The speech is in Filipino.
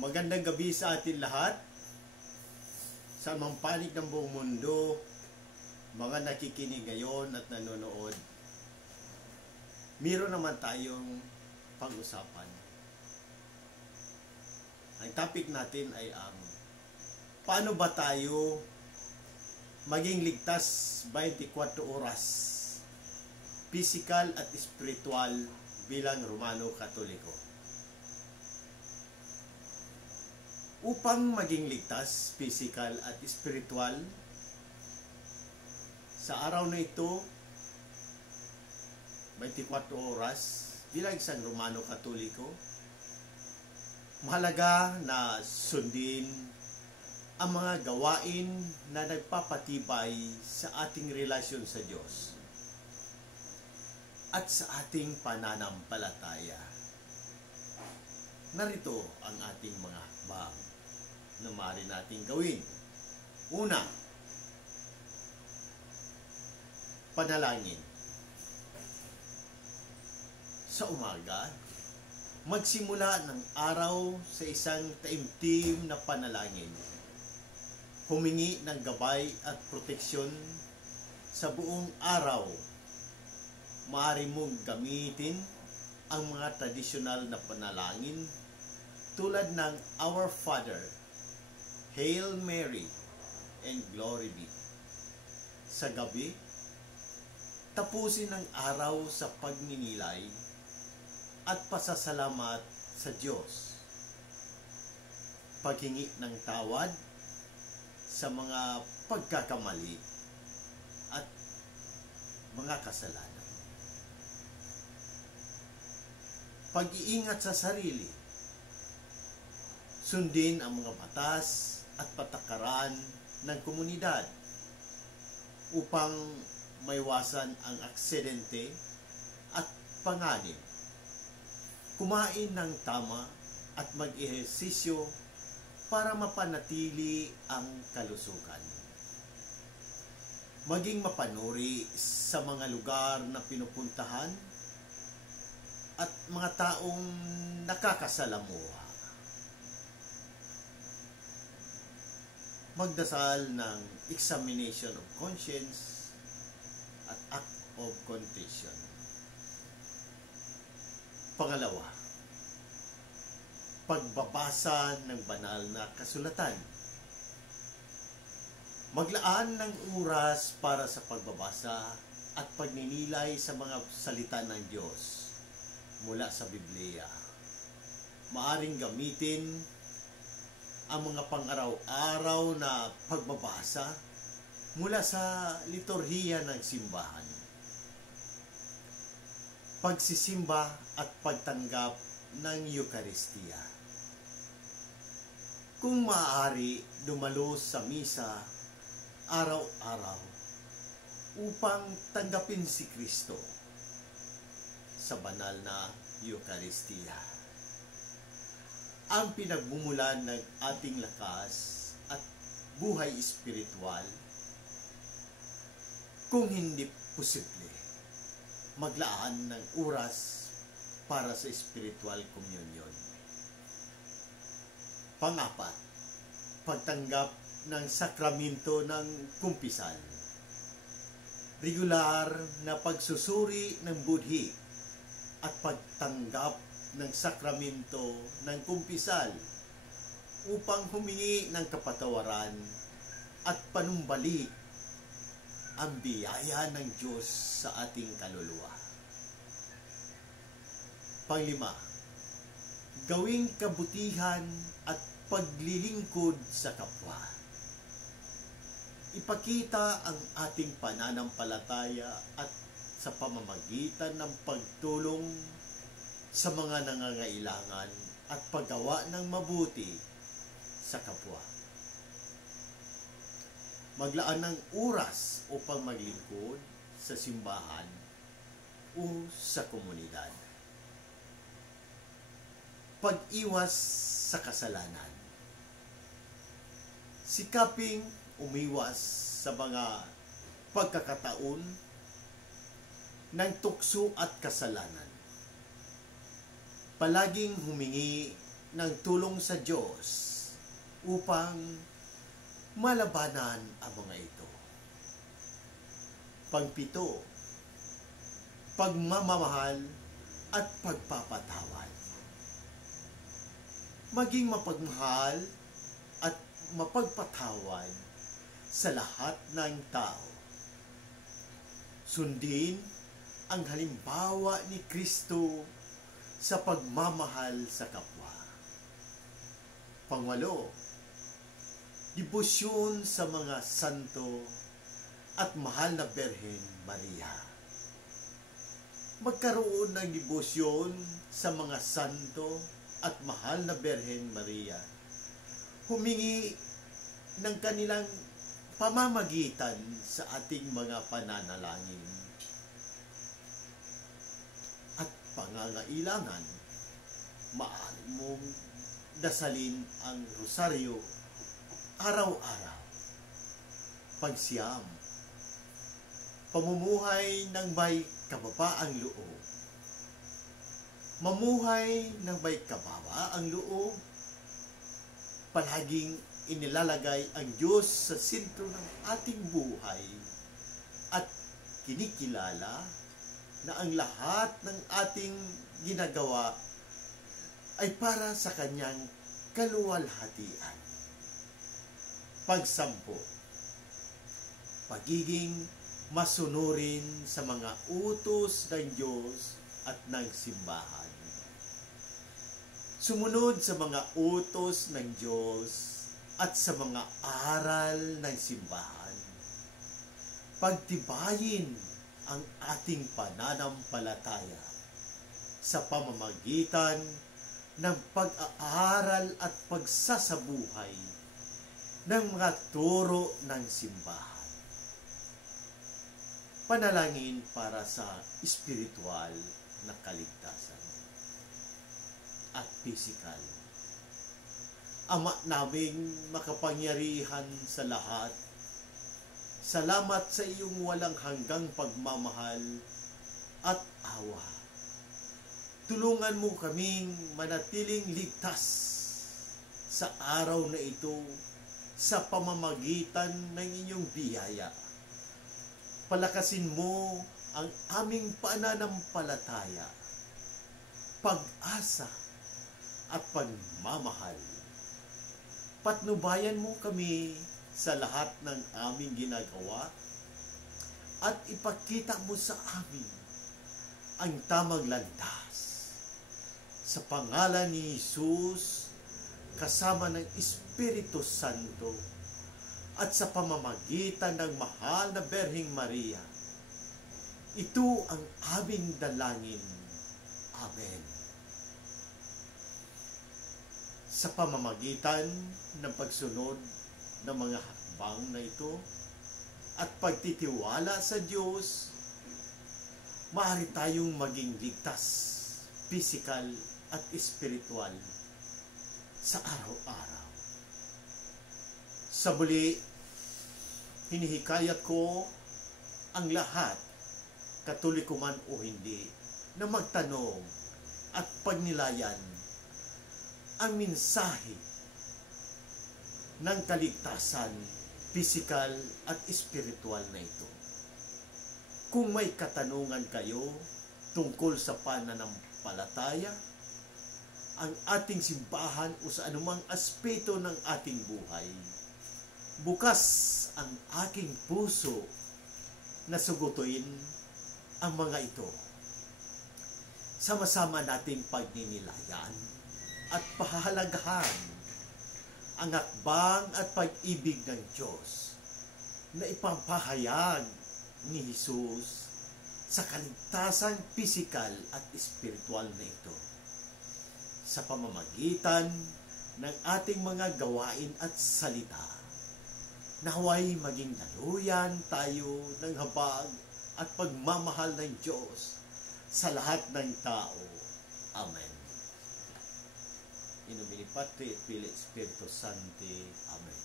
Magandang gabi sa atin lahat. Sa mang panig ng buong mundo, mga nakikinig ngayon at nanonood, meron naman tayong pag-usapan. Ang topic natin ay ang paano ba tayo maging ligtas 24 oras, physical at spiritual bilang Romano Katoliko. Upang maging ligtas, physical at spiritual, sa araw na ito, 24 oras, bilang isang Romano Katoliko, mahalaga na sundin ang mga gawain na nagpapatibay sa ating relasyon sa Diyos at sa ating pananampalataya. Narito ang ating mga hakbang na maaari nating gawin. Una, panalangin. Sa umaga, magsimula ng araw sa isang taimtim na panalangin. Humingi ng gabay at proteksyon sa buong araw. Maaari mong gamitin ang mga tradisyonal na panalangin tulad ng Our Father, Hail Mary, and Glory be. Sa gabi, tapusin ang araw sa pagninilay at pasasalamat sa Diyos. Paghingi ng tawad sa mga pagkakamali at mga kasalanan. Pag-iingat sa sarili. Sundin ang mga batas at patakaran ng komunidad upang maiwasan ang aksidente at panganib. Kumain ng tama at mag-ehersisyo para mapanatili ang kalusugan. Maging mapanuri sa mga lugar na pinupuntahan at mga taong nakakasalamuha. Magdasal ng examination of conscience at act of contrition. Pangalawa, pagbabasa ng banal na kasulatan. Maglaan ng oras para sa pagbabasa at pagninilay sa mga salita ng Diyos mula sa Biblia. Maaring gamitin ang mga pang-araw-araw na pagbabasa mula sa liturhiya ng simbahan. Pagsisimba at pagtanggap ng Eucharistia. Kung maaari, dumalo sa misa araw-araw upang tanggapin si Kristo sa banal na Eucharistia. Ang pinagmumulan ng ating lakas at buhay espiritual. Kung hindi posible, maglaan ng oras para sa spiritual communion. Pangapat, pagtanggap ng sakramento ng kumpisal. Regular na pagsusuri ng budhi at pagtanggap ng sakramento ng kumpisal upang humingi ng kapatawaran at panumbalik ang biyaya ng Diyos sa ating kaluluwa. Panglima, gawing kabutihan at paglilingkod sa kapwa. Ipakita ang ating pananampalataya at sa pamamagitan ng pagtulong sa mga nangangailangan at paggawa ng mabuti sa kapwa. Maglaan ng oras upang maglingkod sa simbahan o sa komunidad. Pag-iwas sa kasalanan. Sikaping umiwas sa mga pagkakataon ng tukso at kasalanan. Palaging humingi ng tulong sa Diyos upang malabanan ang mga ito. Pangpito, pagmamahal at pagpapatawad. Maging mapagmahal at mapagpatawad sa lahat ng tao. Sundin ang halimbawa ni Kristo sa pagmamahal sa kapwa. Pangwalo, debosyon sa mga santo at mahal na Birhen Maria. Magkaroon ng debosyon sa mga santo at mahal na Birhen Maria. Humingi ng kanilang pamamagitan sa ating mga pananalangin at pangangailangan. Maaari mong dasalin ang rosaryo araw-araw. Pagsiyam, pamumuhay ng may kababaang loob. Mamuhay ng may kababaang loob, palaging inilalagay ang Diyos sa sentro ng ating buhay at kinikilala na ang lahat ng ating ginagawa ay para sa Kanyang kaluwalhatian. Pagsampo, pagiging masunurin sa mga utos ng Diyos at ng simbahan. Sumunod sa mga utos ng Diyos at sa mga aral ng simbahan. Pagtibayin ang ating pananampalataya sa pamamagitan ng pag-aaral at pagsasabuhay ng mga turo ng simbahan. Panalangin para sa espiritual na kaligtasan at pisikal. Ama naming makapangyarihan sa lahat, salamat sa iyong walang hanggang pagmamahal at awa. Tulungan mo kaming manatiling ligtas sa araw na ito sa pamamagitan ng inyong biyaya. Palakasin mo ang aming pananampalataya, pag-asa at pagmamahal. Patnubayan mo kami sa lahat ng aming ginagawa at ipakita mo sa amin ang tamang landas. Sa pangalan ni Jesus, kasama ng Espiritu Santo at sa pamamagitan ng mahal na Birheng Maria, ito ang aming dalangin. Amen. Sa pamamagitan ng pagsunod ng mga hakbang na ito at pagtitiwala sa Diyos, maaari tayong maging ligtas, pisikal at espiritual sa araw-araw. Sa muli, hinihikayat ko ang lahat, Katoliko man o hindi, na magtanong at pagnilayan ang mensahe ng kaligtasan, pisikal at espiritual na ito. Kung may katanungan kayo tungkol sa pananampalataya, ang ating simbahan o sa anumang aspeto ng ating buhay, bukas ang aking puso na sugutuin ang mga ito. Sama-sama nating pagninilayan at pahahalagahan ang hakbang at pag-ibig ng Diyos na ipapahayag ni Jesus sa kaligtasang pisikal at espiritual na ito sa pamamagitan ng ating mga gawain at salita. Naway maging daluyan tayo ng habag at pagmamahal ng Diyos sa lahat ng tao. Amen. In nomine Patri et Filii et Spiritus Sancti. Amen.